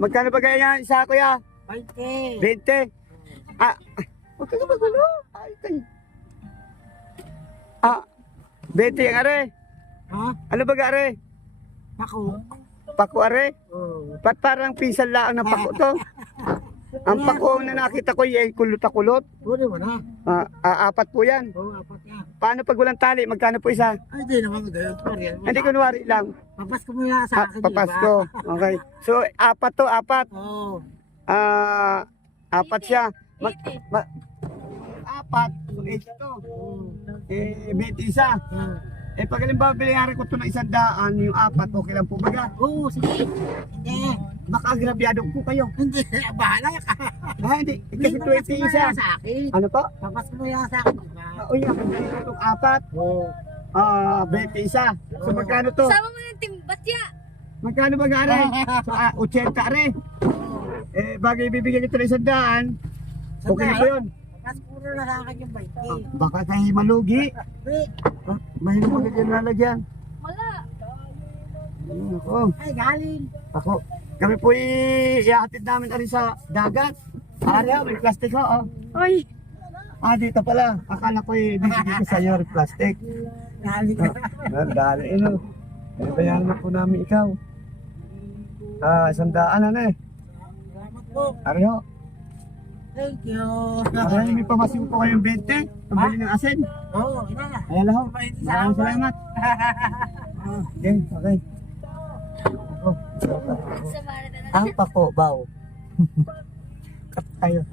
Magkano ba kaya yan isa kuya? 20. 20? Huwag ka magulo. Ay, tayo. 20 ang are. Ha? Ano ba are? Ako. Pako are? Oh. Ba't parang pisal lang ng pako to? Ang pako na nakita ko ay kulot-kulot. Pwede mo na. Apat po yan. Oo, apat yan. Paano pag walang tali? Magkano po isa? Ay, di naman ganyan. Hindi kunwari lang. Papas ko muna sa akin. Papasko. Okay. So, apat to, apat. Oo. Apat siya. Apat. So, 8 to. Oo. 20 isa. Pag halimbawa biliharin ko ito ng 100, yung apat, okay lang po baga? Oo, sige. Hindi. Baka agrabyado po kayo. Hindi. Bahala ka. Hindi. Kasi Papas 20 ko isa. muna sa akin. Ano po? Papas ko muna sa akin. Uy, kung ganito itong apat, Oo. 20 isa. So, magkano to? Sama mo ng timbatya. Magkano ba gare? So, 80 are. Bagay bibigyan ito ng 100, okay na po yun. Papas ko muna sa akin yung 20. Baka kayo malugi. Wait. Mahirap mo na lalagyan. Wala. Ako. Ay, galing. Ako. Kami po ihatid namin rin sa dagat. May plastic ho. Ay. Dito pala. Akala ko bibigyan ko sa iyo rin plastic. Galing. Dali, bayaran na po namin ikaw. 100 ano Salamat po. Ariho. Thank you. May pamasin po kayong 20. Pambili ng asin. Oo, ina. Ayan lang ho. Maraming salamat. Okay, okay. Ako. Sa Marita na. Ang pako, baw. Kat tayo.